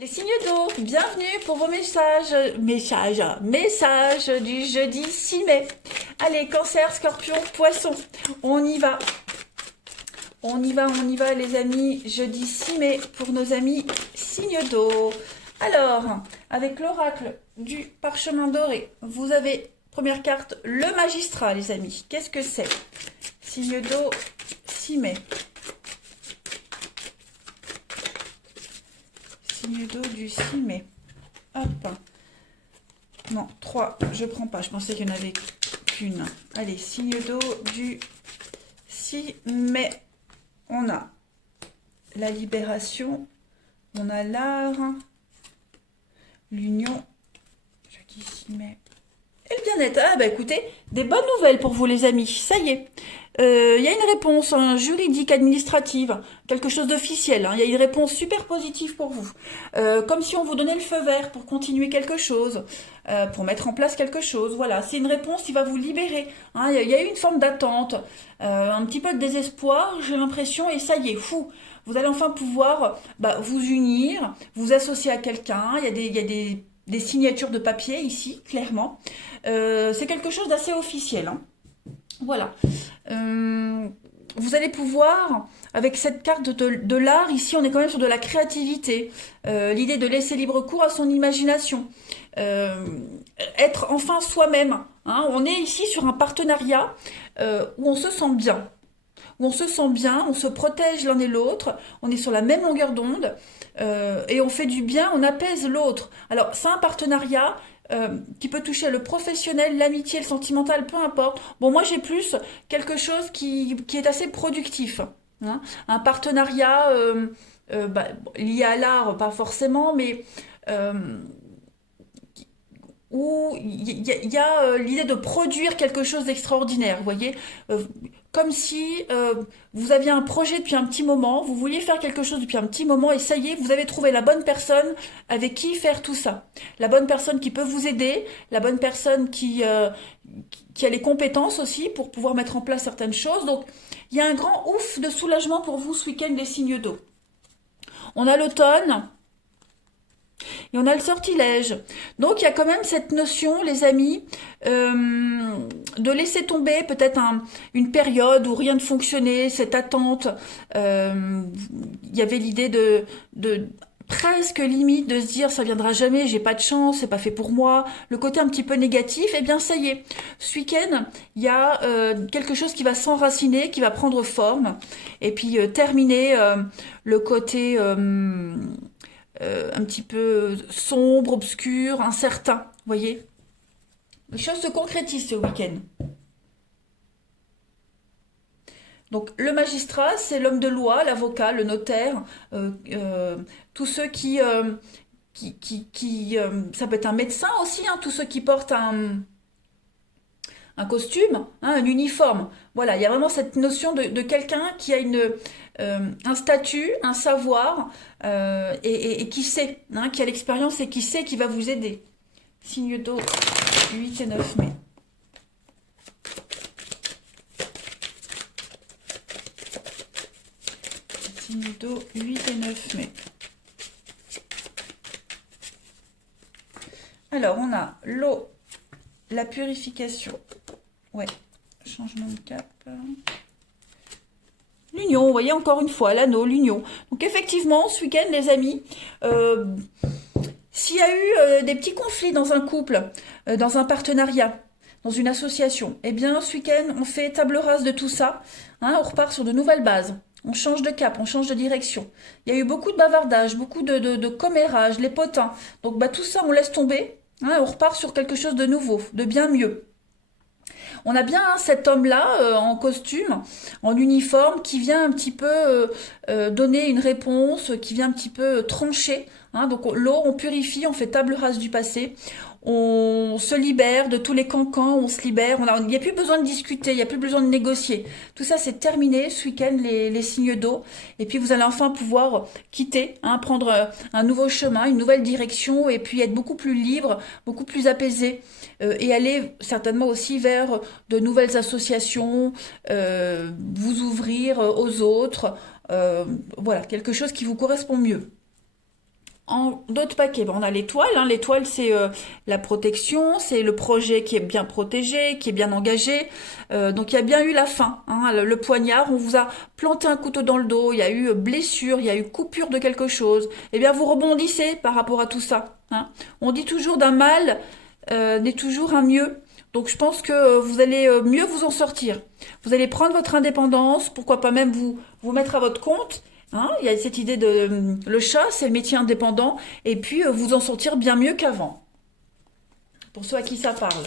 Les signes d'eau, bienvenue pour vos messages du jeudi 6 mai. Allez, cancer, scorpion, poisson, on y va. On y va les amis, jeudi 6 mai pour nos amis signes d'eau. Alors, avec l'oracle du parchemin doré, vous avez, première carte, le magistrat les amis. Qu'est-ce que c'est? Signe d'eau, 6 mai. Signe d'eau du 6 mai. Hop. Non, 3, je prends pas. Je pensais qu'il n'y en avait qu'une. Allez, signe d'eau du 6 mai. On a la libération, on a l'art, l'union, jeudi 6 mai. Et le bien-être. Ah bah écoutez, des bonnes nouvelles pour vous les amis. Ça y est. Il y a une réponse juridique, administrative, quelque chose d'officiel. Il y a une réponse super positive pour vous. Comme si on vous donnait le feu vert pour continuer quelque chose, pour mettre en place quelque chose. Voilà, c'est une réponse qui va vous libérer. Il y a eu une forme d'attente, un petit peu de désespoir, j'ai l'impression, et ça y est, fou. Vous allez enfin pouvoir vous unir, vous associer à quelqu'un. Il y a des signatures de papier ici, clairement. C'est quelque chose d'assez officiel. Voilà. Vous allez pouvoir, avec cette carte de l'art, ici on est quand même sur de la créativité, l'idée de laisser libre cours à son imagination, être enfin soi-même. On est ici sur un partenariat où on se sent bien. Où on se sent bien, on se protège l'un et l'autre, on est sur la même longueur d'onde, et on fait du bien, on apaise l'autre. Alors c'est un partenariat qui peut toucher le professionnel, l'amitié, le sentimental, peu importe. Bon, moi j'ai plus quelque chose qui est assez productif. Un partenariat lié à l'art, pas forcément, mais euh, où il y a l'idée de produire quelque chose d'extraordinaire, vous voyez. Comme si vous aviez un projet depuis un petit moment, vous vouliez faire quelque chose depuis un petit moment, et ça y est, vous avez trouvé la bonne personne avec qui faire tout ça. La bonne personne qui peut vous aider, la bonne personne qui a les compétences aussi pour pouvoir mettre en place certaines choses. Donc, il y a un grand ouf de soulagement pour vous ce week-end, les signes d'eau. On a l'automne, et on a le sortilège. Donc il y a quand même cette notion, les amis, de laisser tomber peut-être une période où rien ne fonctionnait, cette attente. Il y avait l'idée de presque limite de se dire ça viendra jamais, j'ai pas de chance, c'est pas fait pour moi. Le côté un petit peu négatif, eh bien ça y est. Ce week-end, il y a quelque chose qui va s'enraciner, qui va prendre forme, et puis terminer le côté un petit peu sombre, obscur, incertain, vous voyez. Les choses se concrétisent ce week-end. Donc le magistrat, c'est l'homme de loi, l'avocat, le notaire, tous ceux ça peut être un médecin aussi, tous ceux qui portent un costume, un uniforme. Voilà, il y a vraiment cette notion de quelqu'un qui a un statut, un savoir, et qui sait, qui a l'expérience et qui sait qui va vous aider. Signe d'eau, 8 et 9 mai. Signe d'eau, 8 et 9 mai. Alors, on a l'eau, la purification. Ouais, changement de cap. L'union, vous voyez encore une fois, l'anneau, l'union. Donc effectivement, ce week-end, les amis, s'il y a eu des petits conflits dans un couple, dans un partenariat, dans une association, eh bien ce week-end, on fait table rase de tout ça. On repart sur de nouvelles bases. On change de cap, on change de direction. Il y a eu beaucoup de bavardage, beaucoup de commérages, les potins. Donc tout ça, on laisse tomber. On repart sur quelque chose de nouveau, de bien mieux. On a bien cet homme-là en costume, en uniforme, qui vient un petit peu donner une réponse, qui vient un petit peu trancher. Donc l'eau, on purifie, on fait table rase du passé, on se libère de tous les cancans, on se libère, il n'y a plus besoin de discuter, il n'y a plus besoin de négocier. Tout ça, c'est terminé ce week-end, les signes d'eau. Et puis vous allez enfin pouvoir quitter, prendre un nouveau chemin, une nouvelle direction, et puis être beaucoup plus libre, beaucoup plus apaisé, et aller certainement aussi vers de nouvelles associations, vous ouvrir aux autres, voilà, quelque chose qui vous correspond mieux. En d'autres paquets, bon, on a l'étoile. Hein. L'étoile, c'est la protection, c'est le projet qui est bien protégé, qui est bien engagé. Donc il y a bien eu la fin. Hein. Le poignard, on vous a planté un couteau dans le dos, il y a eu blessure, il y a eu coupure de quelque chose. Eh bien, vous rebondissez par rapport à tout ça. Hein. On dit toujours d'un mal n'est toujours un mieux. Donc je pense que vous allez mieux vous en sortir. Vous allez prendre votre indépendance, pourquoi pas même vous mettre à votre compte. Hein, il y a cette idée de le chat, c'est le métier indépendant, et puis vous en sortir bien mieux qu'avant. Pour ceux à qui ça parle.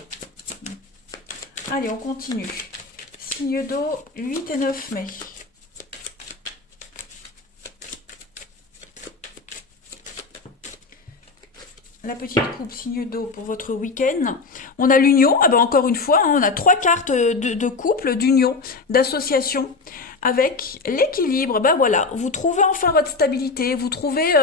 Allez, on continue. Signe d'eau, 8 et 9 mai. La petite coupe, signe d'eau pour votre week-end. On a l'union, ah ben encore une fois, hein, on a 3 cartes de couple, d'union, d'association, avec l'équilibre. Ben voilà, vous trouvez enfin votre stabilité, vous trouvez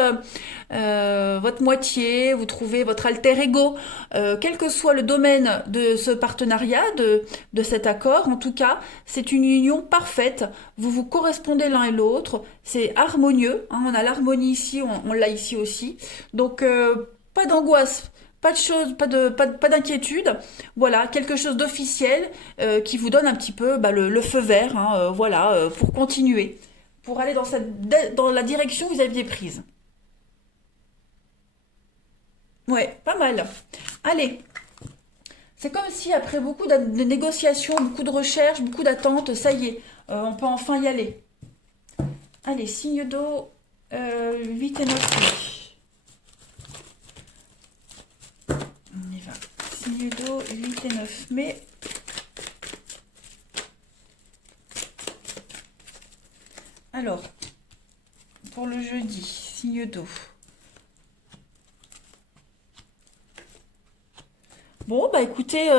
votre moitié, vous trouvez votre alter ego, quel que soit le domaine de ce partenariat, de cet accord. En tout cas, c'est une union parfaite. Vous vous correspondez l'un et l'autre, c'est harmonieux. Hein, on a l'harmonie ici, on l'a ici aussi. Donc pas d'angoisse, pas de choses, pas d'inquiétude. Voilà, quelque chose d'officiel qui vous donne un petit peu le feu vert, hein, voilà, pour continuer, pour aller dans la direction que vous aviez prise. Ouais, pas mal. Allez, c'est comme si après beaucoup de négociations, beaucoup de recherches, beaucoup d'attentes, ça y est, on peut enfin y aller. Allez, signe d'eau, 8 et 9 mai. On y va. Signe d'eau, 8 et 9 mai. Alors, pour le jeudi, signe d'eau. Bon, bah écoutez,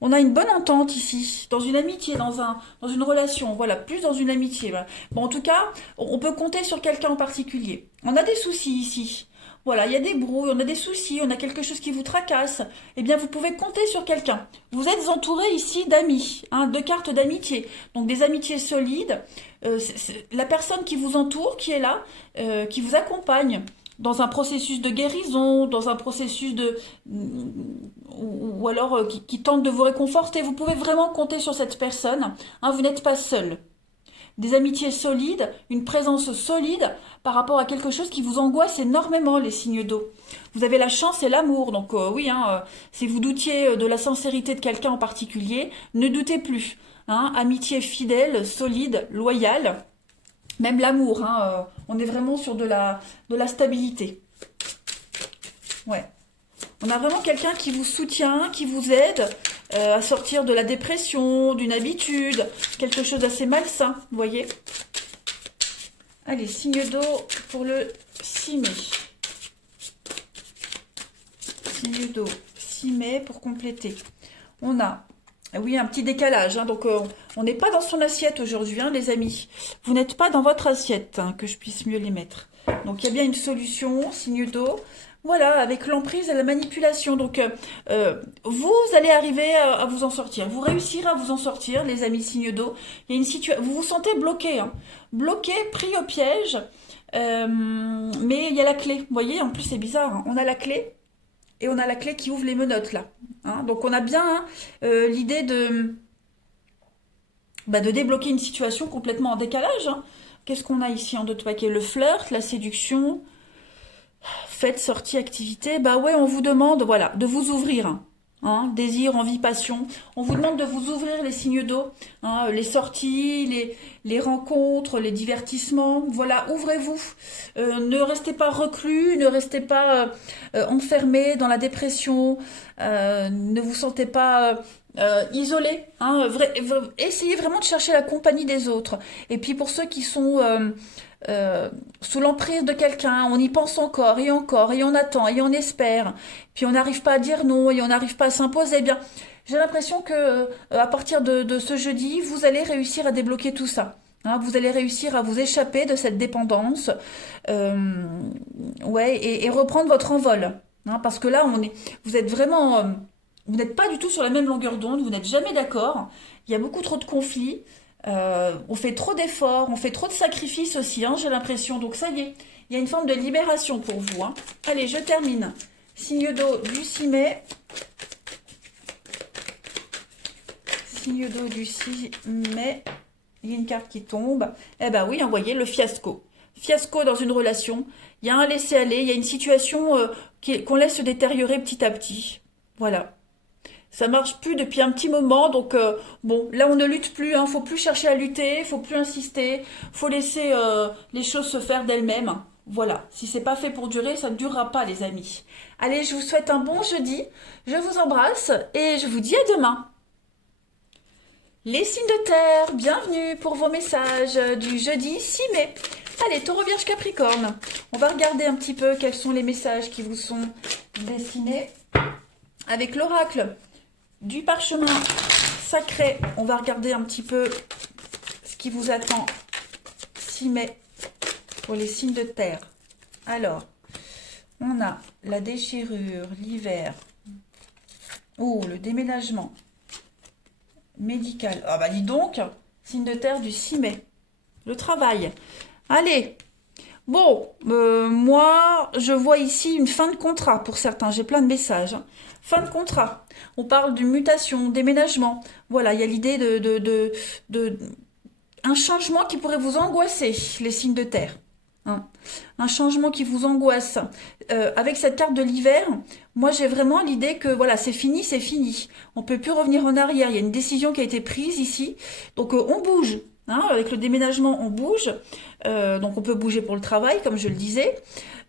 on a une bonne entente ici, dans une amitié, dans une relation, voilà, plus dans une amitié. Voilà. Bon, en tout cas, on peut compter sur quelqu'un en particulier. On a des soucis ici. Voilà, il y a des brouilles, on a des soucis, on a quelque chose qui vous tracasse. Eh bien, vous pouvez compter sur quelqu'un. Vous êtes entouré ici d'amis, hein, de cartes d'amitié. Donc des amitiés solides. La personne qui vous entoure, qui est là, qui vous accompagne dans un processus de guérison, dans un processus ou alors qui tente de vous réconforter. Vous pouvez vraiment compter sur cette personne. Hein, vous n'êtes pas seul. Des amitiés solides, une présence solide par rapport à quelque chose qui vous angoisse énormément, les signes d'eau. Vous avez la chance et l'amour, donc oui, hein, si vous doutiez de la sincérité de quelqu'un en particulier, ne doutez plus. Hein, amitié fidèle, solide, loyale, même l'amour, hein, on est vraiment sur de la stabilité. Ouais. On a vraiment quelqu'un qui vous soutient, qui vous aide à sortir de la dépression, d'une habitude, quelque chose d'assez malsain, vous voyez. Allez, signe d'eau pour le 6 mai. Signe d'eau, 6 mai pour compléter. On a, oui, un petit décalage, hein, donc on n'est pas dans son assiette aujourd'hui, hein, les amis. Vous n'êtes pas dans votre assiette, hein, que je puisse mieux les mettre. Donc il y a bien une solution, signe d'eau. Voilà, avec l'emprise et la manipulation. Donc, vous allez arriver à vous en sortir. Vous réussirez à vous en sortir, les amis signes d'eau. Il y a une situation, vous vous sentez bloqué, hein. Bloqué, pris au piège. Mais il y a la clé. Vous voyez, en plus c'est bizarre. Hein. On a la clé et on a la clé qui ouvre les menottes là. Hein. Donc on a bien hein, l'idée de débloquer une situation complètement en décalage. Hein. Qu'est-ce qu'on a ici en d'autres paquets? Le flirt, la séduction. Fête, sortie, activité, bah ouais, on vous demande, voilà, de vous ouvrir. Hein, désir, envie, passion. On vous demande de vous ouvrir les signes d'eau, hein, les sorties, les rencontres, les divertissements. Voilà, ouvrez-vous. Ne restez pas reclus, ne restez pas enfermés dans la dépression. Ne vous sentez pas isolé. Hein, essayez vraiment de chercher la compagnie des autres. Et puis pour ceux qui sont sous l'emprise de quelqu'un, on y pense encore, et on attend, et on espère, puis on n'arrive pas à dire non, et on n'arrive pas à s'imposer, eh bien, j'ai l'impression que à partir de ce jeudi, vous allez réussir à débloquer tout ça. Hein, vous allez réussir à vous échapper de cette dépendance, ouais, et reprendre votre envol. Hein, parce que là, vous êtes vraiment, vous n'êtes pas du tout sur la même longueur d'onde, vous n'êtes jamais d'accord, il y a beaucoup trop de conflits, On fait trop d'efforts, on fait trop de sacrifices aussi, hein, j'ai l'impression. Donc ça y est, il y a une forme de libération pour vous, hein. Allez, je termine. Signe d'eau du 6 mai. Signe d'eau du 6 mai. Il y a une carte qui tombe. Eh ben oui, vous voyez, le fiasco. Fiasco dans une relation. Il y a un laisser-aller, il y a une situation qu'on laisse se détériorer petit à petit. Voilà. Ça marche plus depuis un petit moment, donc bon, là on ne lutte plus, hein, faut plus chercher à lutter, faut plus insister, faut laisser les choses se faire d'elles-mêmes. Voilà, si c'est pas fait pour durer, ça ne durera pas, les amis. Allez, je vous souhaite un bon jeudi, je vous embrasse et je vous dis à demain. Les signes de terre, bienvenue pour vos messages du jeudi 6 mai. Allez, Taureau, Vierge, Capricorne, on va regarder un petit peu quels sont les messages qui vous sont destinés avec l'oracle du parchemin sacré. On va regarder un petit peu ce qui vous attend 6 mai pour les signes de terre. Alors, on a la déchirure, l'hiver, oh, le déménagement médical. Ah bah dis donc, signe de terre du 6 mai. Le travail. Allez, bon, moi, je vois ici une fin de contrat pour certains. J'ai plein de messages. Fin de contrat. On parle d'une mutation, déménagement. Voilà, il y a l'idée de un changement qui pourrait vous angoisser, les signes de terre. Hein. Un changement qui vous angoisse. Avec cette carte de l'hiver, moi j'ai vraiment l'idée que voilà, c'est fini, c'est fini. On peut plus revenir en arrière. Il y a une décision qui a été prise ici. Donc on bouge. Hein, avec le déménagement, on bouge. Donc on peut bouger pour le travail, comme je le disais.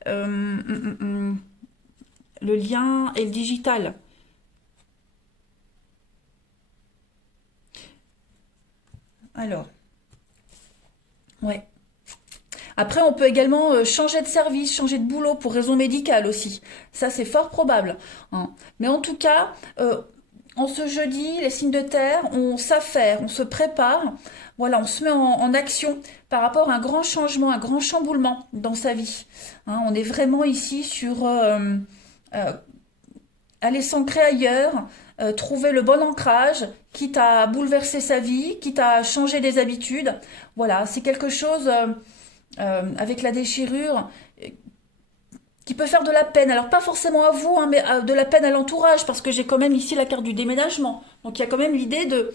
Le lien et le digital. Alors, ouais. Après, on peut également changer de service, changer de boulot pour raison médicale aussi. Ça, c'est fort probable. Hein. Mais en tout cas, en ce jeudi, les signes de terre, on s'affaire, on se prépare. Voilà, on se met en action par rapport à un grand changement, un grand chamboulement dans sa vie. Hein, on est vraiment ici sur euh, aller s'ancrer ailleurs, trouver le bon ancrage, quitte à bouleverser sa vie, quitte à changer des habitudes. Voilà, c'est quelque chose avec la déchirure qui peut faire de la peine. Alors pas forcément à vous, hein, mais de la peine à l'entourage, parce que j'ai quand même ici la carte du déménagement. Donc il y a quand même l'idée de,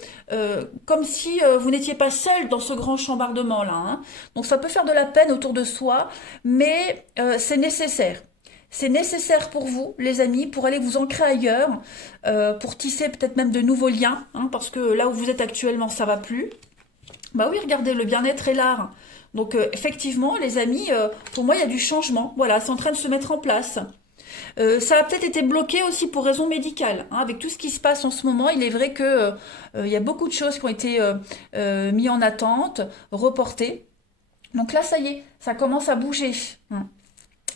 comme si vous n'étiez pas seul dans ce grand chambardement-là. Hein. Donc ça peut faire de la peine autour de soi, mais c'est nécessaire. C'est nécessaire pour vous, les amis, pour aller vous ancrer ailleurs, pour tisser peut-être même de nouveaux liens, hein, parce que là où vous êtes actuellement, ça va plus. Bah oui, regardez, le bien-être et l'art. Donc effectivement, les amis, pour moi, il y a du changement. Voilà, c'est en train de se mettre en place. Ça a peut-être été bloqué aussi pour raison médicale. Hein. Avec tout ce qui se passe en ce moment, il est vrai que il y a beaucoup de choses qui ont été mises en attente, reportées. Donc là, ça y est, ça commence à bouger. Hein.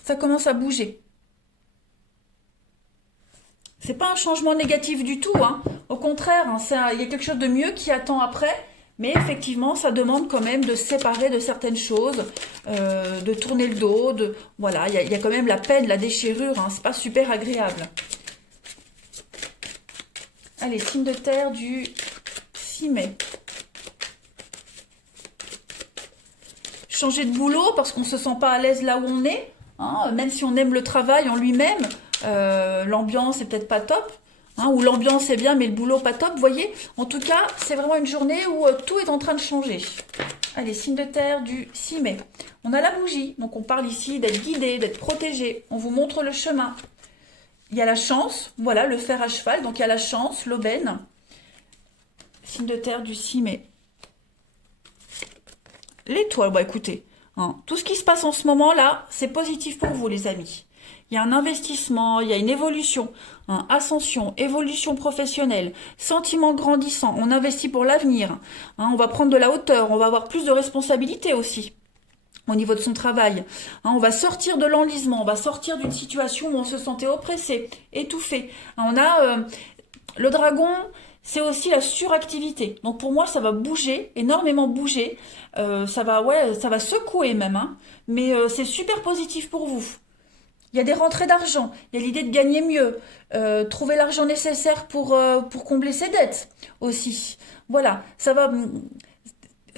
Ça commence à bouger. C'est pas un changement négatif du tout, hein. Au contraire, hein, il y a quelque chose de mieux qui attend après. Mais effectivement, ça demande quand même de se séparer de certaines choses, de tourner le dos, voilà, il y a quand même la peine, la déchirure, hein, c'est pas super agréable. Allez, signe de terre du 6 mai. Changer de boulot parce qu'on se sent pas à l'aise là où on est, hein, même si on aime le travail en lui-même, l'ambiance est peut-être pas top. Hein, où l'ambiance est bien mais le boulot pas top, vous voyez. En tout cas, c'est vraiment une journée où tout est en train de changer. Allez, signe de terre du 6 mai. On a la bougie, donc on parle ici d'être guidé, d'être protégé. On vous montre le chemin. Il y a la chance, voilà, le fer à cheval, donc il y a la chance, l'aubaine. Signe de terre du 6 mai. L'étoile, bah écoutez, hein, tout ce qui se passe en ce moment-là, c'est positif pour vous les amis. Il y a un investissement, il y a une évolution, hein, ascension, évolution professionnelle, sentiment grandissant, on investit pour l'avenir, hein, on va prendre de la hauteur, on va avoir plus de responsabilités aussi au niveau de son travail. Hein, on va sortir de l'enlisement, on va sortir d'une situation où on se sentait oppressé, étouffé. Hein, on a le dragon, c'est aussi la suractivité. Donc pour moi, ça va bouger, énormément bouger. Ça va secouer même, hein, mais c'est super positif pour vous. Il y a des rentrées d'argent, il y a l'idée de gagner mieux, trouver l'argent nécessaire pour combler ses dettes aussi. Voilà, ça va.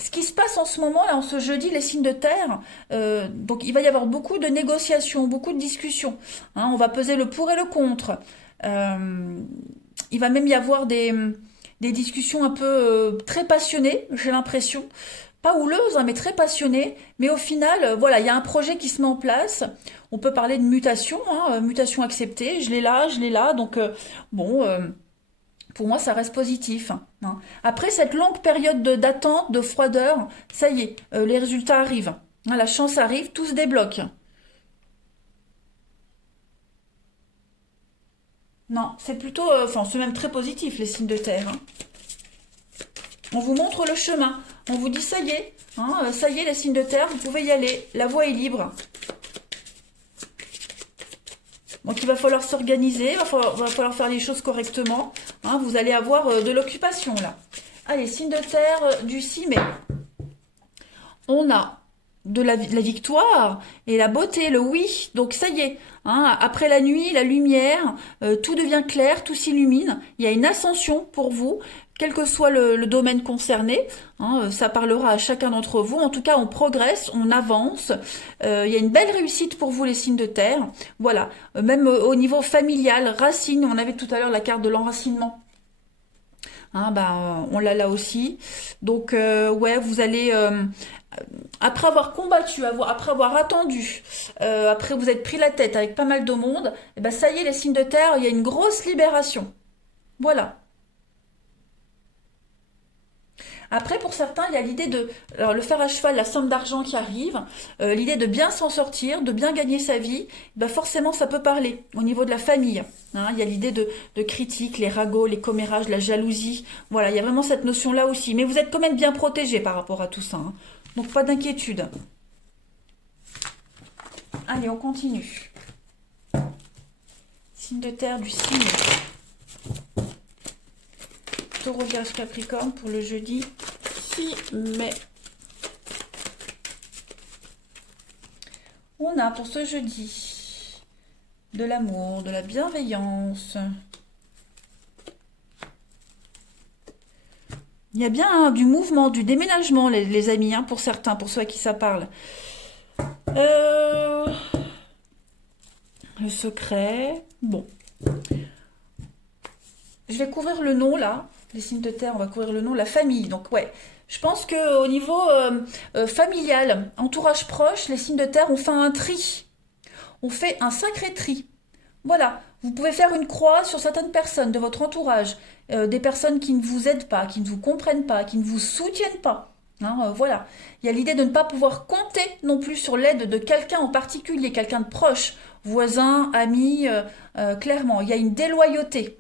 ce qui se passe en ce moment, là, en ce jeudi, les signes de terre, donc il va y avoir beaucoup de négociations, beaucoup de discussions. Hein, on va peser le pour et le contre. Euh, il va même y avoir des discussions un peu très passionnées, j'ai l'impression. Pas houleuses, hein, mais très passionnées. Mais au final, voilà, il y a un projet qui se met en place. On peut parler de mutation, hein, mutation acceptée. Je l'ai là, je l'ai là. Donc, bon, pour moi, ça reste positif. Hein. Après cette longue période d'attente, de froideur, ça y est, les résultats arrivent. Hein, la chance arrive, tout se débloque. Non, c'est plutôt, enfin, c'est même très positif, les signes de terre. Hein. On vous montre le chemin. On vous dit, ça y est, hein, ça y est, les signes de terre, vous pouvez y aller. La voie est libre. Donc, il va falloir s'organiser, va falloir faire les choses correctement. Hein, vous allez avoir de l'occupation, là. Allez, signe de terre du 6 mai. On a de la victoire et la beauté, le oui. Donc ça y est, hein, après la nuit, la lumière, tout devient clair, tout s'illumine. Il y a une ascension pour vous, quel que soit le domaine concerné. Hein, ça parlera à chacun d'entre vous. En tout cas, on progresse, on avance. Il y a une belle réussite pour vous, les signes de terre. Voilà, même au niveau familial, racine, on avait tout à l'heure la carte de l'enracinement. Hein, bah, on l'a là aussi. Donc, ouais, vous allez, après avoir combattu, après avoir attendu, après vous êtes pris la tête avec pas mal de monde, et ben ça y est, les signes de terre, il y a une grosse libération. Voilà. Après, pour certains, il y a l'idée de, alors le fer à cheval, la somme d'argent qui arrive, l'idée de bien s'en sortir, de bien gagner sa vie, ben forcément, ça peut parler au niveau de la famille. Hein, il y a l'idée de critique, les ragots, les commérages, la jalousie. Voilà, il y a vraiment cette notion-là aussi. Mais vous êtes quand même bien protégé par rapport à tout ça. Hein. Donc, pas d'inquiétude. Allez, on continue. Signe de terre du signe. Taureau, Vierge, Capricorne pour le jeudi 6 mai. On a pour ce jeudi de l'amour, de la bienveillance. Il y a bien hein, du mouvement, du déménagement, les amis, hein, pour certains, pour ceux à qui ça parle. Euh, le secret. Bon. Je vais couvrir le nom là. Les signes de terre, on va couvrir le nom. La famille. Donc, ouais. Je pense qu'au niveau familial, entourage proche, les signes de terre, on fait un tri. On fait un sacré tri. Voilà, vous pouvez faire une croix sur certaines personnes de votre entourage, des personnes qui ne vous aident pas, qui ne vous comprennent pas, qui ne vous soutiennent pas. Hein, voilà, il y a l'idée de ne pas pouvoir compter non plus sur l'aide de quelqu'un en particulier, quelqu'un de proche, voisin, ami, clairement. Il y a une déloyauté.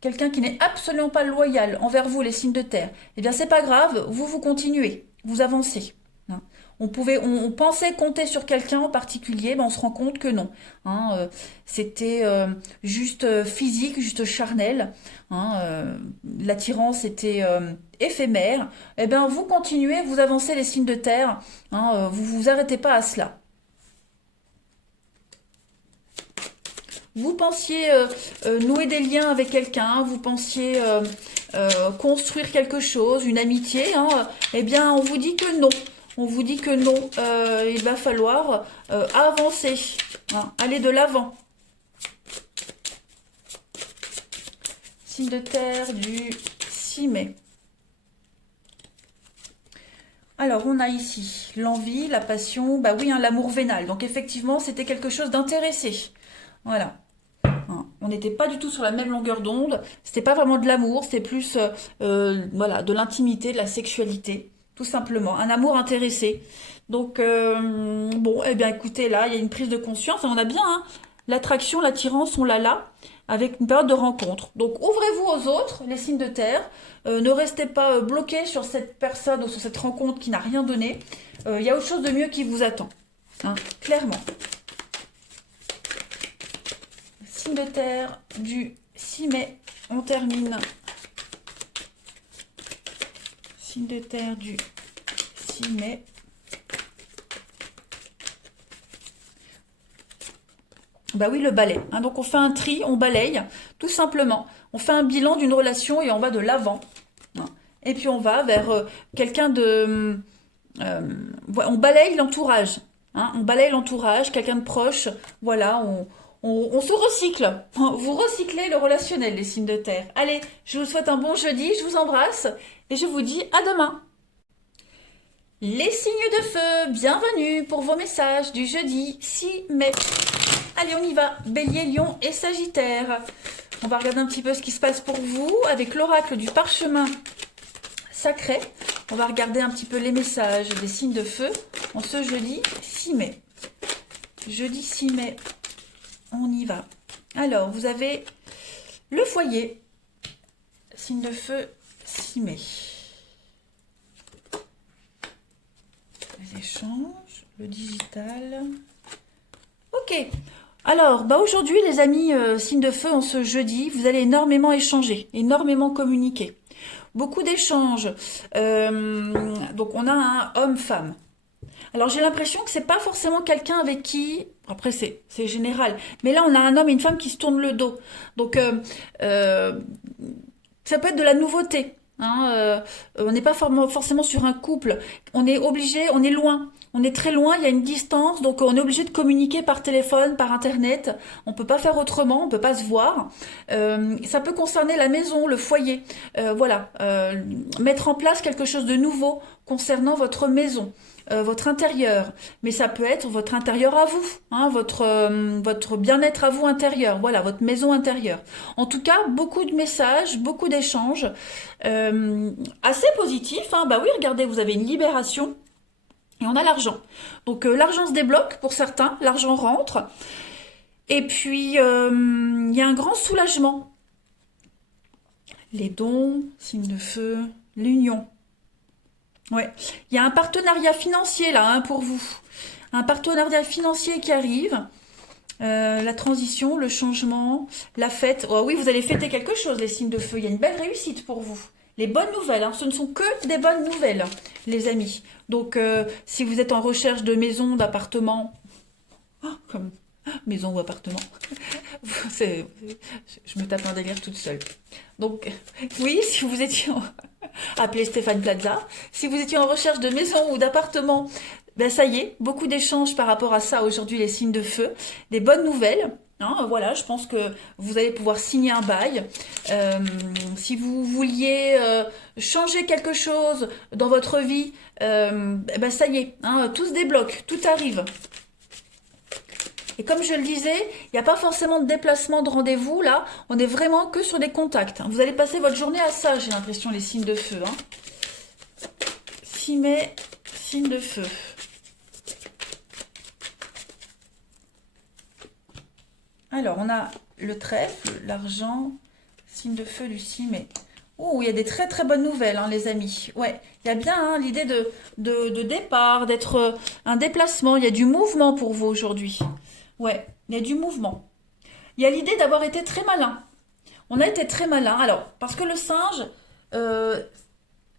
Quelqu'un qui n'est absolument pas loyal envers vous, les signes de terre. Eh bien, c'est pas grave, vous continuez, vous avancez. Hein. On pensait compter sur quelqu'un en particulier, ben on se rend compte que non. Hein, c'était juste physique, juste charnel. Hein, l'attirance était éphémère. Eh bien, vous continuez, vous avancez les signes de terre. Hein, vous vous arrêtez pas à cela. Vous pensiez nouer des liens avec quelqu'un, vous pensiez construire quelque chose, une amitié, hein, eh bien, on vous dit que non. On vous dit que non, il va falloir avancer, hein, aller de l'avant. Signe de terre du 6 mai. Alors, on a ici l'envie, la passion, bah oui, hein, l'amour vénal. Donc, effectivement, c'était quelque chose d'intéressé. Voilà. Hein, on n'était pas du tout sur la même longueur d'onde. C'était pas vraiment de l'amour, c'était plus voilà, de l'intimité, de la sexualité, tout simplement. Un amour intéressé. Donc, bon, eh bien, écoutez, là, il y a une prise de conscience. Et on a bien hein, l'attraction, l'attirance, on l'a là, avec une période de rencontre. Donc, ouvrez-vous aux autres, les signes de terre. Ne restez pas bloqués sur cette personne ou sur cette rencontre qui n'a rien donné. Il y a autre chose de mieux qui vous attend. Hein, clairement. Signe de terre du 6 mai, on termine. Signe de terre du 6 mai. Bah oui, le balai. Hein, donc on fait un tri, on balaye, tout simplement. On fait un bilan d'une relation et on va de l'avant. Hein. et puis on va vers quelqu'un de... on balaye l'entourage, hein, on balaye l'entourage, quelqu'un de proche, voilà, on se recycle. Vous recyclez le relationnel, les signes de terre. Allez, je vous souhaite un bon jeudi, je vous embrasse, et je vous dis à demain. Les signes de feu, bienvenue pour vos messages du jeudi 6 mai. Allez, on y va. Bélier, Lion et Sagittaire. On va regarder un petit peu ce qui se passe pour vous avec l'oracle du parchemin sacré. On va regarder un petit peu les messages des signes de feu en ce jeudi 6 mai. Jeudi 6 mai, on y va. Alors, vous avez le foyer, signe de feu 6 mai. Les échanges, le digital. Ok. Alors, aujourd'hui, les amis, signes de feu, en ce jeudi, vous allez énormément échanger, énormément communiquer. Beaucoup d'échanges. Donc, on a un homme-femme. Alors, j'ai l'impression que c'est pas forcément quelqu'un avec qui... Après, c'est général. Mais là, on a un homme et une femme qui se tournent le dos. Donc, ça peut être de la nouveauté. Hein, on n'est pas forcément sur un couple. On est obligé, on est loin. On est très loin, il y a une distance, donc on est obligé de communiquer par téléphone, par internet. On peut pas faire autrement, on peut pas se voir. Ça peut concerner la maison, le foyer. Voilà, mettre en place quelque chose de nouveau concernant votre maison, votre intérieur. Mais ça peut être votre intérieur à vous, hein, votre bien-être à vous intérieur. Voilà, votre maison intérieure. En tout cas, beaucoup de messages, beaucoup d'échanges, assez positifs. Hein. Bah oui, regardez, vous avez une libération. Et on a l'argent. Donc l'argent se débloque pour certains, l'argent rentre. Et puis il y a un grand soulagement. Les dons, signe de feu, l'union. Ouais, il y a un partenariat financier là hein, pour vous. Un partenariat financier qui arrive. La transition, le changement, la fête. Oh oui, vous allez fêter quelque chose, les signes de feu. Il y a une belle réussite pour vous. Les bonnes nouvelles, hein, ce ne sont que des bonnes nouvelles, les amis. Donc, si vous êtes en recherche de maison, d'appartement, comme maison ou appartement, je me tape un délire toute seule. Donc, oui, si vous étiez appelez Stéphane Plaza, si vous étiez en recherche de maison ou d'appartement, ben ça y est, beaucoup d'échanges par rapport à ça aujourd'hui, les signes de feu, des bonnes nouvelles. Hein, voilà, je pense que vous allez pouvoir signer un bail. Si vous vouliez changer quelque chose dans votre vie, ben ça y est, hein, tout se débloque, tout arrive. Et comme je le disais, il n'y a pas forcément de déplacement, de rendez-vous, là. On est vraiment que sur des contacts. Vous allez passer votre journée à ça, j'ai l'impression, les signes de feu. Hein. 6 mai, signe de feu. Alors, on a le trèfle, l'argent, signe de feu du 6 mai. Oh, il y a des très très bonnes nouvelles, hein, les amis. Ouais, il y a bien hein, l'idée de départ, d'être un déplacement. Il y a du mouvement pour vous aujourd'hui. Ouais, il y a du mouvement. Il y a l'idée d'avoir été très malin. On a été très malin. Alors, parce que le singe,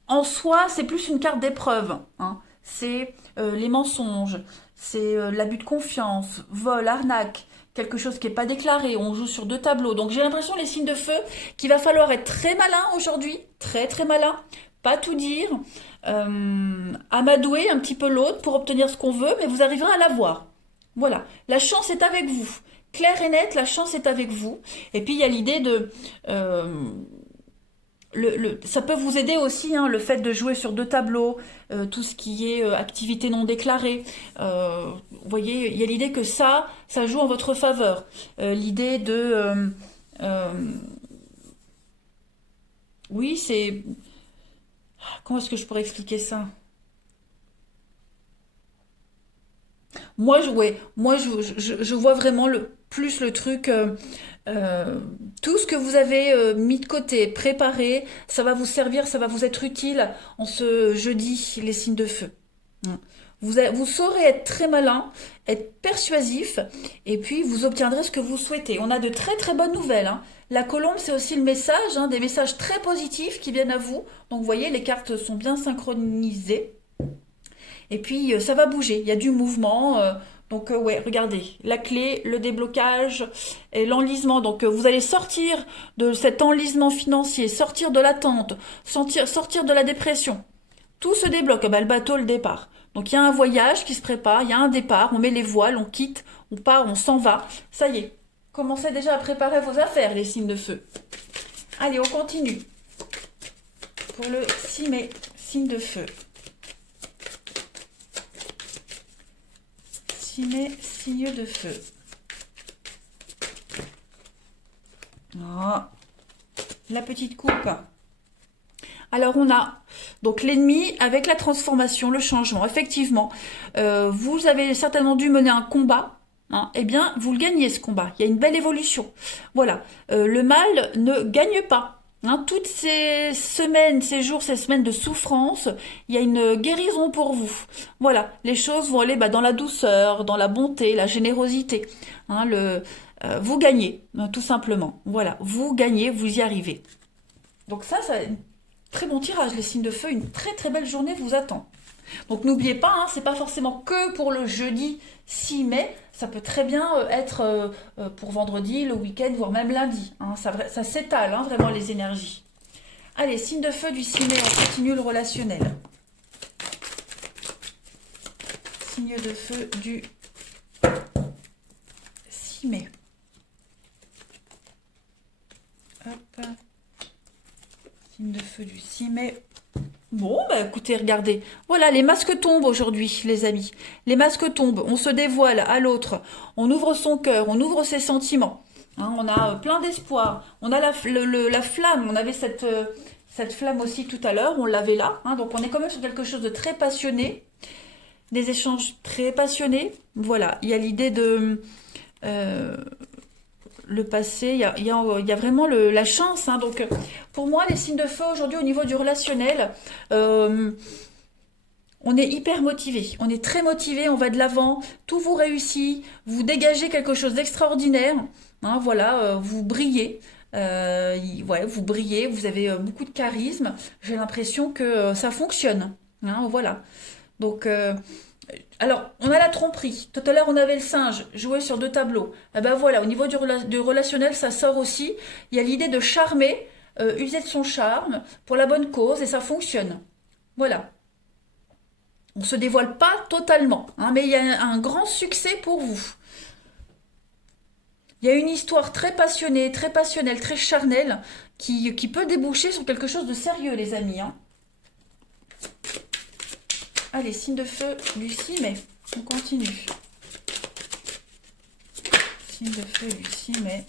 en soi, c'est plus une carte d'épreuve. Hein. C'est les mensonges, c'est l'abus de confiance, vol, arnaque. Quelque chose qui n'est pas déclaré, on joue sur 2 tableaux. Donc j'ai l'impression, les signes de feu, qu'il va falloir être très malin aujourd'hui, très très malin, pas tout dire, amadouer un petit peu l'autre pour obtenir ce qu'on veut, mais vous arriverez à l'avoir. Voilà, la chance est avec vous. Clair et net, la chance est avec vous. Et puis il y a l'idée de... ça peut vous aider aussi, hein, le fait de jouer sur 2 tableaux, tout ce qui est activité non déclarée. Vous voyez, il y a l'idée que ça joue en votre faveur. L'idée de... oui, c'est... Comment est-ce que je pourrais expliquer ça? Moi, je vois vraiment plus le truc... tout ce que vous avez mis de côté, préparé, ça va vous servir, ça va vous être utile en ce jeudi, les signes de feu. Vous saurez être très malin, être persuasif, et puis vous obtiendrez ce que vous souhaitez. On a de très très bonnes nouvelles. Hein. La colombe, c'est aussi le message, hein, des messages très positifs qui viennent à vous. Donc vous voyez, les cartes sont bien synchronisées. Et puis ça va bouger, il y a du mouvement. Donc, ouais, regardez, la clé, le déblocage et l'enlisement. Donc, vous allez sortir de cet enlisement financier, sortir de l'attente, sortir de la dépression. Tout se débloque. Ah bah, le bateau, le départ. Donc, il y a un voyage qui se prépare, il y a un départ, on met les voiles, on quitte, on part, on s'en va. Ça y est, commencez déjà à préparer vos affaires, les signes de feu. Allez, on continue. Pour le 6 mai, signe de feu. 6 mai, signe de feu. Oh, la petite coupe. Alors on a donc l'ennemi avec la transformation, le changement. Effectivement, vous avez certainement dû mener un combat. Hein, eh bien, vous le gagnez ce combat. Il y a une belle évolution. Voilà. Le mal ne gagne pas. Hein, toutes ces semaines, ces jours, ces semaines de souffrance, il y a une guérison pour vous. Voilà. Les choses vont aller dans la douceur, dans la bonté, la générosité. Hein, vous gagnez, tout simplement. Voilà. Vous gagnez, vous y arrivez. Donc ça très bon tirage, les signes de feu, une très très belle journée vous attend. Donc n'oubliez pas, hein, c'est pas forcément que pour le jeudi 6 mai, ça peut très bien être pour vendredi, le week-end, voire même lundi. Hein, ça s'étale hein, vraiment les énergies. Allez, signe de feu du 6 mai, on continue le relationnel. Signe de feu du 6 mai. Hop. Signe de feu du 6 mai. Bon, bah écoutez, regardez. Voilà, les masques tombent aujourd'hui, les amis. Les masques tombent, on se dévoile à l'autre. On ouvre son cœur, on ouvre ses sentiments. Hein, on a plein d'espoir. On a la flamme, on avait cette flamme aussi tout à l'heure, on l'avait là. Hein, donc on est quand même sur quelque chose de très passionné. Des échanges très passionnés. Voilà, il y a l'idée de... le passé, il y a vraiment la chance. Hein. Donc, pour moi, les signes de feu aujourd'hui au niveau du relationnel, on est hyper motivé. On est très motivé, on va de l'avant, tout vous réussit, vous dégagez quelque chose d'extraordinaire. Hein, voilà, vous brillez. Ouais, vous brillez, vous avez beaucoup de charisme. J'ai l'impression que ça fonctionne. Hein, voilà. Donc, alors, on a la tromperie. Tout à l'heure, on avait le singe joué sur 2 tableaux. Et ben voilà, au niveau du relationnel, ça sort aussi. Il y a l'idée de charmer, user de son charme pour la bonne cause et ça fonctionne. Voilà. On ne se dévoile pas totalement, hein, mais il y a un grand succès pour vous. Il y a une histoire très passionnée, très passionnelle, très charnelle qui peut déboucher sur quelque chose de sérieux, les amis. Hein. Allez, signe de feu du 6 mai. On continue. Signe de feu du 6 mai.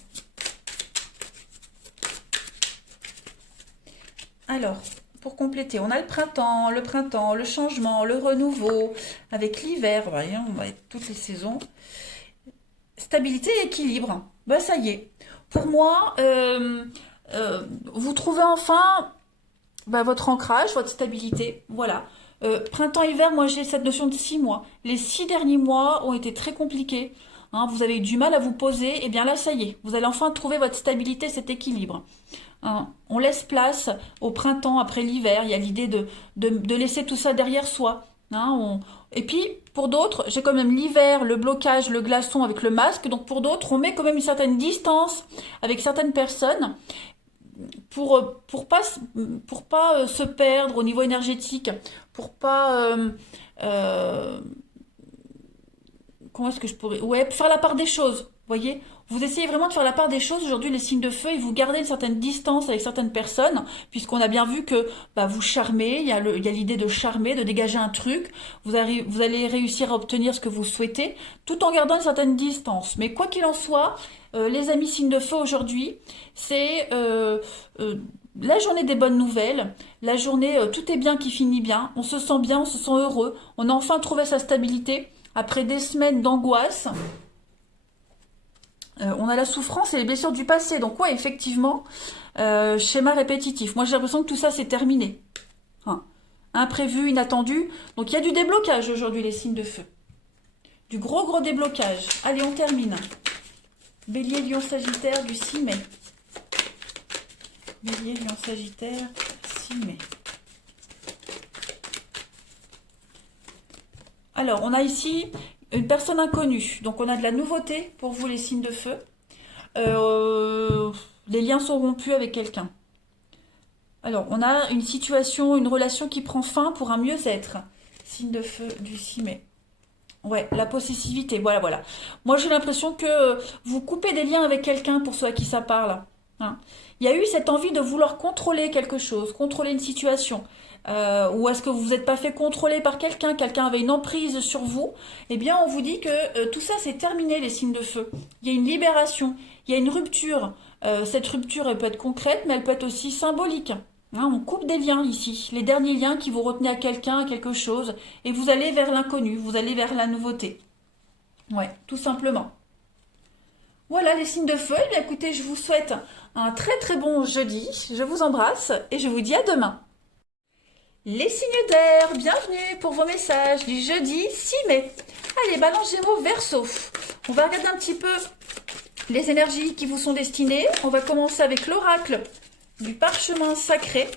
Alors, pour compléter, on a le printemps, le changement, le renouveau, avec l'hiver, voyons, on va être toutes les saisons. Stabilité et équilibre. Ben, ça y est. Pour moi, vous trouvez enfin votre ancrage, votre stabilité. Voilà. Printemps-hiver, moi j'ai cette notion de 6 mois. Les 6 derniers mois ont été très compliqués. Hein, vous avez eu du mal à vous poser. Et bien là, ça y est. Vous allez enfin trouver votre stabilité, cet équilibre. Hein, on laisse place au printemps après l'hiver. Il y a l'idée de laisser tout ça derrière soi. Hein, Et puis, pour d'autres, j'ai quand même l'hiver, le blocage, le glaçon avec le masque. Donc pour d'autres, on met quand même une certaine distance avec certaines personnes pour pas se perdre au niveau énergétique, pour pas comment est-ce que je pourrais faire la part des choses, voyez, vous essayez vraiment de faire la part des choses aujourd'hui, les signes de feu, et vous gardez une certaine distance avec certaines personnes, puisqu'on a bien vu que vous charmez, il y a l'idée de charmer, de dégager un truc, vous allez réussir à obtenir ce que vous souhaitez, tout en gardant une certaine distance. Mais quoi qu'il en soit, les amis signes de feu aujourd'hui, c'est la journée des bonnes nouvelles, la journée tout est bien qui finit bien, on se sent bien, on se sent heureux, on a enfin trouvé sa stabilité, après des semaines d'angoisse. On a la souffrance et les blessures du passé. Donc ouais, effectivement, schéma répétitif. Moi, j'ai l'impression que tout ça, c'est terminé. Hein. Imprévu, inattendu. Donc il y a du déblocage aujourd'hui, les signes de feu. Du gros déblocage. Allez, on termine. Bélier, Lion, Sagittaire du 6 mai. Bélier, Lion, Sagittaire, 6 mai. Alors, on a ici une personne inconnue. Donc on a de la nouveauté pour vous les signes de feu. Euh, les liens sont rompus avec quelqu'un. Alors on a une situation, une relation qui prend fin pour un mieux-être. Signe de feu du 6 mai. Ouais, la possessivité, voilà, voilà. Moi, j'ai l'impression que vous coupez des liens avec quelqu'un pour ceux à qui ça parle. Hein. Il y a eu cette envie de vouloir contrôler quelque chose, contrôler une situation. Ou est-ce que vous vous êtes pas fait contrôler par quelqu'un, quelqu'un avait une emprise sur vous? Eh bien, on vous dit que tout ça, c'est terminé, les signes de feu. Il y a une libération, il y a une rupture. Cette rupture, elle peut être concrète, mais elle peut être aussi symbolique. Hein, on coupe des liens ici, les derniers liens qui vous retenaient à quelqu'un, à quelque chose, et vous allez vers l'inconnu, vous allez vers la nouveauté. Ouais, tout simplement. Voilà les signes de feu. Eh bien, écoutez, je vous souhaite un très très bon jeudi. Je vous embrasse et je vous dis à demain. Les signes d'air, bienvenue pour vos messages du jeudi 6 mai. Allez, Balance Gémeaux, Verseau. On va regarder un petit peu les énergies qui vous sont destinées. On va commencer avec l'oracle du parchemin sacré.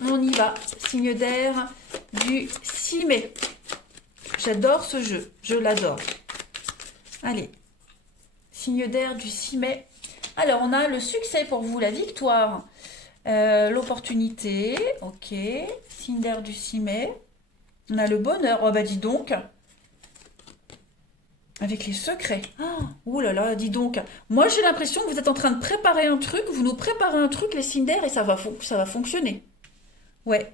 On y va, signe d'air du 6 mai. J'adore ce jeu, je l'adore. Allez, signe d'air du 6 mai. Alors, on a le succès pour vous, la victoire, l'opportunité, ok, signe d'air du 6 mai. On a le bonheur, oh bah dis donc, avec les secrets. Oh là là, dis donc. Moi, j'ai l'impression que vous êtes en train de préparer un truc, vous nous préparez un truc, les signes d'air, et ça va fonctionner. Ouais.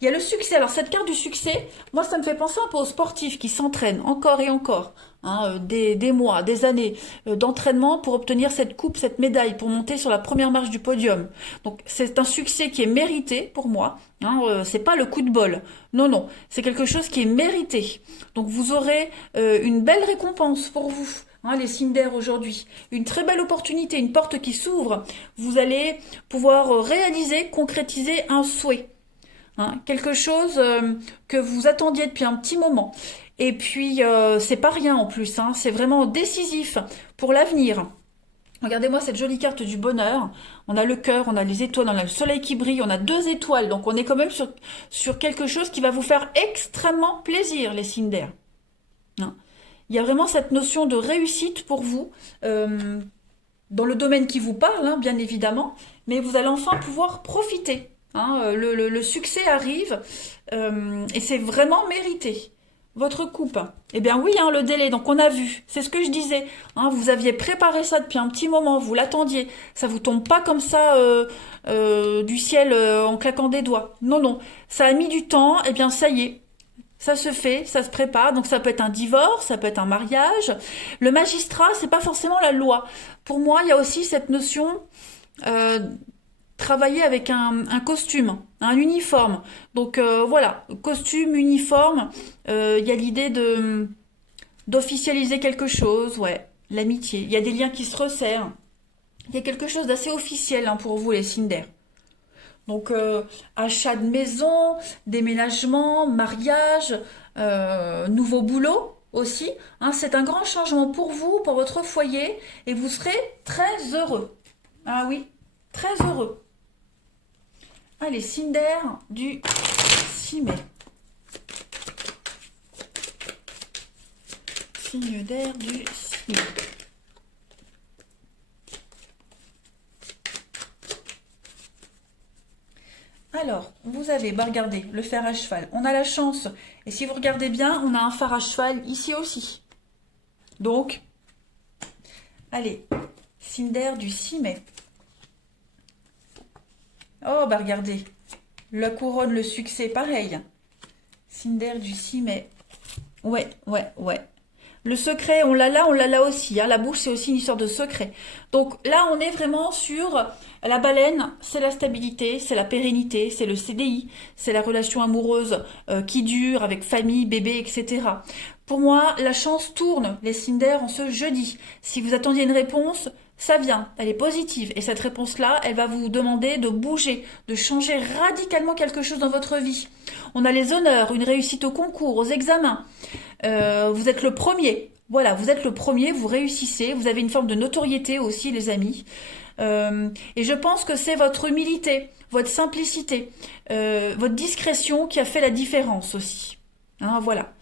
Il y a le succès. Alors, cette carte du succès, moi, ça me fait penser un peu aux sportifs qui s'entraînent encore et encore. Hein, des mois, des années d'entraînement pour obtenir cette coupe, cette médaille, pour monter sur la première marche du podium. Donc, c'est un succès qui est mérité pour moi. Hein, c'est pas le coup de bol. Non, non. C'est quelque chose qui est mérité. Donc, vous aurez une belle récompense pour vous. Hein, les signes d'air aujourd'hui. Une très belle opportunité, une porte qui s'ouvre. Vous allez pouvoir réaliser, concrétiser un souhait. Hein, quelque chose que vous attendiez depuis un petit moment. Et puis, c'est pas rien en plus, hein, c'est vraiment décisif pour l'avenir. Regardez-moi cette jolie carte du bonheur. On a le cœur, on a les étoiles, on a le soleil qui brille, on a 2 étoiles. Donc, on est quand même sur quelque chose qui va vous faire extrêmement plaisir, les signes d'air. Hein. Il y a vraiment cette notion de réussite pour vous, dans le domaine qui vous parle, hein, bien évidemment, mais vous allez enfin pouvoir profiter. Hein, le succès arrive et c'est vraiment mérité. Votre coupe. Eh bien oui, hein, le délai, donc on a vu, c'est ce que je disais. Hein, vous aviez préparé ça depuis un petit moment, vous l'attendiez. Ça vous tombe pas comme ça du ciel en claquant des doigts. Non, non, ça a mis du temps, eh bien ça y est. Ça se fait, ça se prépare, donc ça peut être un divorce, ça peut être un mariage. Le magistrat, c'est pas forcément la loi. Pour moi, il y a aussi cette notion euh, travailler avec un costume, un uniforme. Donc voilà, costume, uniforme, il y a l'idée d'officialiser quelque chose, ouais, l'amitié. Il y a des liens qui se resserrent. Il y a quelque chose d'assez officiel hein, pour vous les signes d'air. Donc achat de maison, déménagement, mariage, nouveau boulot aussi. Hein, c'est un grand changement pour vous, pour votre foyer, et vous serez très heureux. Ah oui, très heureux. Allez, signe d'air du 6 mai. Signe d'air du 6 mai. Alors, vous avez, bah regardez, le fer à cheval. On a la chance, et si vous regardez bien, on a un fer à cheval ici aussi. Donc, allez, signe d'air du 6 mai. Oh, bah regardez, la couronne, le succès, pareil. Signe d'air du 6 mai. Ouais, ouais, ouais. Le secret, on l'a là aussi. Hein. La bouche, c'est aussi une histoire de secret. Donc là, on est vraiment sur la baleine, c'est la stabilité, c'est la pérennité, c'est le CDI, c'est la relation amoureuse qui dure avec famille, bébé, etc. Pour moi, la chance tourne, les signes d'air, en ce jeudi. Si vous attendiez une réponse, ça vient, elle est positive. Et cette réponse-là, elle va vous demander de bouger, de changer radicalement quelque chose dans votre vie. On a les honneurs, une réussite au concours, aux examens. Vous êtes le premier. Voilà, vous êtes le premier, vous réussissez, vous avez une forme de notoriété aussi, les amis. Et je pense que c'est votre humilité, votre simplicité, votre discrétion qui a fait la différence aussi. Hein, voilà.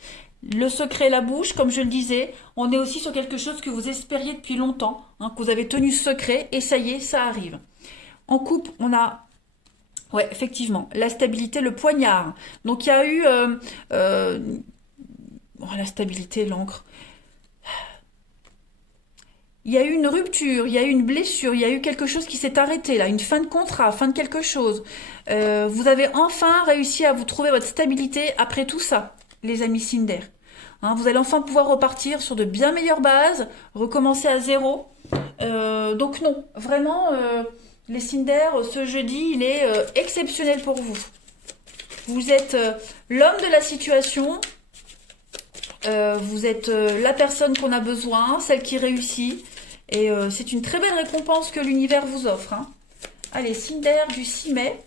Le secret, la bouche, comme je le disais, on est aussi sur quelque chose que vous espériez depuis longtemps, hein, que vous avez tenu secret, et ça y est, ça arrive. En couple, on a, ouais, effectivement, la stabilité, le poignard. Donc il y a eu la stabilité, l'encre. Il y a eu une rupture, il y a eu une blessure, il y a eu quelque chose qui s'est arrêté là, une fin de contrat, fin de quelque chose. Vous avez enfin réussi à vous trouver votre stabilité après tout ça, les amis Cinder. Hein, vous allez enfin pouvoir repartir sur de bien meilleures bases, recommencer à zéro. Donc non, vraiment, les Cinder, ce jeudi, il est exceptionnel pour vous. Vous êtes l'homme de la situation, vous êtes la personne qu'on a besoin, celle qui réussit. Et c'est une très belle récompense que l'univers vous offre. Hein. Allez, Cinder du 6 mai.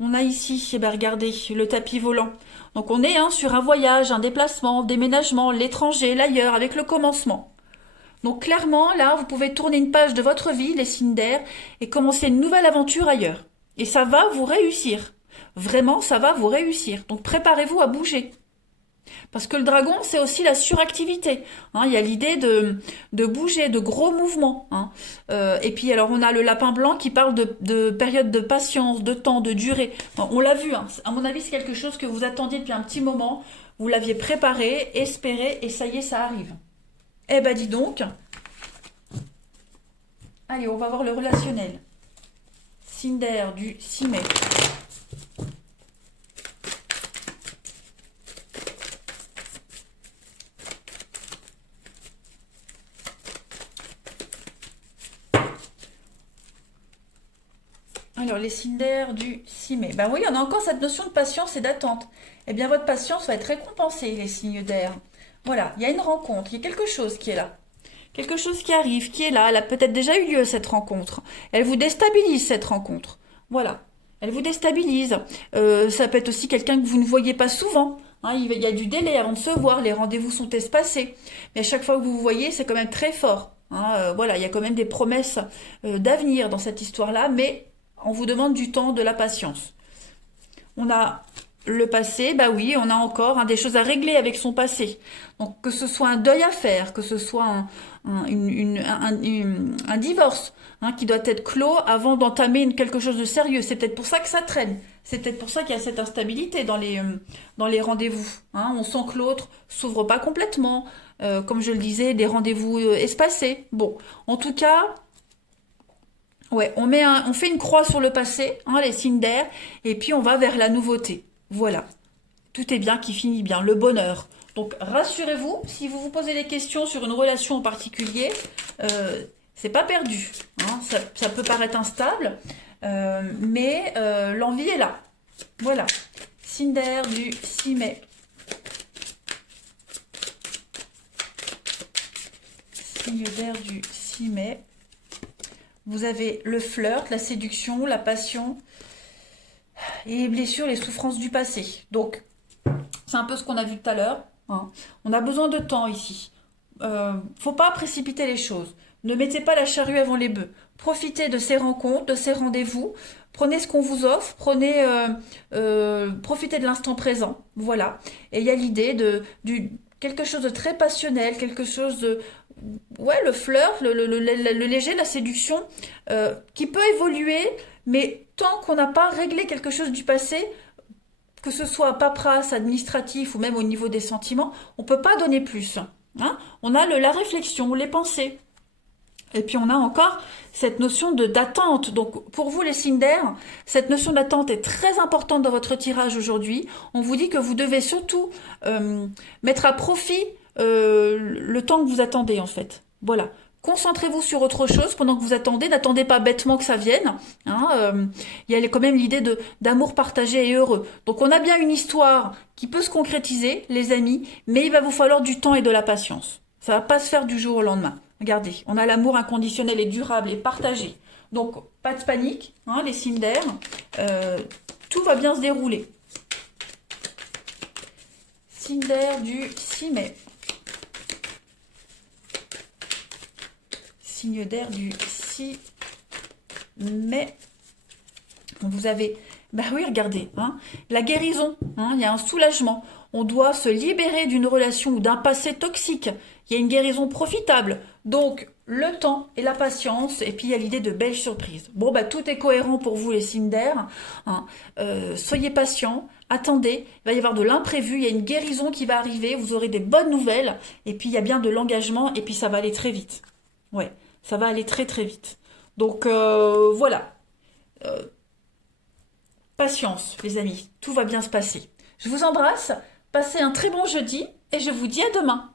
On a ici, eh ben, regardez, le tapis volant. Donc on est sur un voyage, un déplacement, déménagement, l'étranger, l'ailleurs, avec le commencement. Donc clairement, là, vous pouvez tourner une page de votre vie, les Cinder, et commencer une nouvelle aventure ailleurs. Et ça va vous réussir. Vraiment, ça va vous réussir. Donc préparez-vous à bouger. Parce que le dragon, c'est aussi la suractivité. Hein, il y a l'idée de bouger, de gros mouvements. Hein. Et puis, alors, on a le lapin blanc qui parle de période de patience, de temps, de durée. Bon, on l'a vu. Hein. À mon avis, c'est quelque chose que vous attendiez depuis un petit moment. Vous l'aviez préparé, espéré, et ça y est, ça arrive. Eh ben, dis donc. Allez, on va voir le relationnel. Cinder du 6 mai. Alors, les Cinder du 6 mai. Ben oui, on a encore cette notion de patience et d'attente. Eh bien, votre patience va être récompensée, les signes d'air. Voilà, il y a une rencontre, il y a quelque chose qui est là. Quelque chose qui arrive, qui est là. Elle a peut-être déjà eu lieu, cette rencontre. Elle vous déstabilise, cette rencontre. Voilà. Elle vous déstabilise. Ça peut être aussi quelqu'un que vous ne voyez pas souvent. Hein, il y a du délai avant de se voir. Les rendez-vous sont espacés. Mais à chaque fois que vous vous voyez, c'est quand même très fort. Hein, voilà, il y a quand même des promesses d'avenir dans cette histoire-là. Mais on vous demande du temps, de la patience. On a le passé, bah oui, on a encore des choses à régler avec son passé. Donc que ce soit un deuil à faire, que ce soit un divorce qui doit être clos avant d'entamer quelque chose de sérieux. C'est peut-être pour ça que ça traîne. C'est peut-être pour ça qu'il y a cette instabilité dans les rendez-vous. Hein. On sent que l'autre s'ouvre pas complètement. Comme je le disais, des rendez-vous espacés. Bon, en tout cas... Ouais, on fait une croix sur le passé, les signes d'air, et puis on va vers la nouveauté. Voilà. Tout est bien qui finit bien, le bonheur. Donc rassurez-vous, si vous vous posez des questions sur une relation en particulier, c'est pas perdu. Hein. Ça peut paraître instable, mais l'envie est là. Voilà. Signe d'air du 6 mai. Signe d'air du 6 mai. Vous avez le flirt, la séduction, la passion et les blessures, les souffrances du passé. Donc, c'est un peu ce qu'on a vu tout à l'heure. Hein. On a besoin de temps ici. Faut pas précipiter les choses. Ne mettez pas la charrue avant les bœufs. Profitez de ces rencontres, de ces rendez-vous. Prenez ce qu'on vous offre. Profitez de l'instant présent. Voilà. Et il y a l'idée quelque chose de très passionnel, quelque chose de... Ouais, le flirt, le léger, la séduction, qui peut évoluer, mais tant qu'on n'a pas réglé quelque chose du passé, que ce soit paperasse, administratif ou même au niveau des sentiments, on ne peut pas donner plus. Hein. On a la réflexion, les pensées. Et puis on a encore cette notion d'attente. Donc pour vous les signes d'air, cette notion d'attente est très importante dans votre tirage aujourd'hui. On vous dit que vous devez surtout mettre à profit le temps que vous attendez en fait. Voilà. Concentrez-vous sur autre chose pendant que vous attendez. N'attendez pas bêtement que ça vienne. Hein, il y a quand même l'idée d'amour partagé et heureux. Donc on a bien une histoire qui peut se concrétiser, les amis, mais il va vous falloir du temps et de la patience. Ça va pas se faire du jour au lendemain. Regardez, on a l'amour inconditionnel et durable et partagé. Donc pas de panique, les signes d'air. Tout va bien se dérouler. Signe d'air du 6 mai. Signe d'air du 6 mai. Vous avez, bah oui, regardez, la guérison, il y a un soulagement. On doit se libérer d'une relation ou d'un passé toxique. Il y a une guérison profitable. Donc, le temps et la patience, et puis il y a l'idée de belles surprises. Bon, bah, tout est cohérent pour vous, les signes d'air. Hein. Soyez patients, attendez, il va y avoir de l'imprévu, il y a une guérison qui va arriver, vous aurez des bonnes nouvelles, et puis il y a bien de l'engagement, et puis ça va aller très vite. Ouais, ça va aller très très vite. Donc, voilà. Euh, Patience, les amis, tout va bien se passer. Je vous embrasse, passez un très bon jeudi, et je vous dis à demain.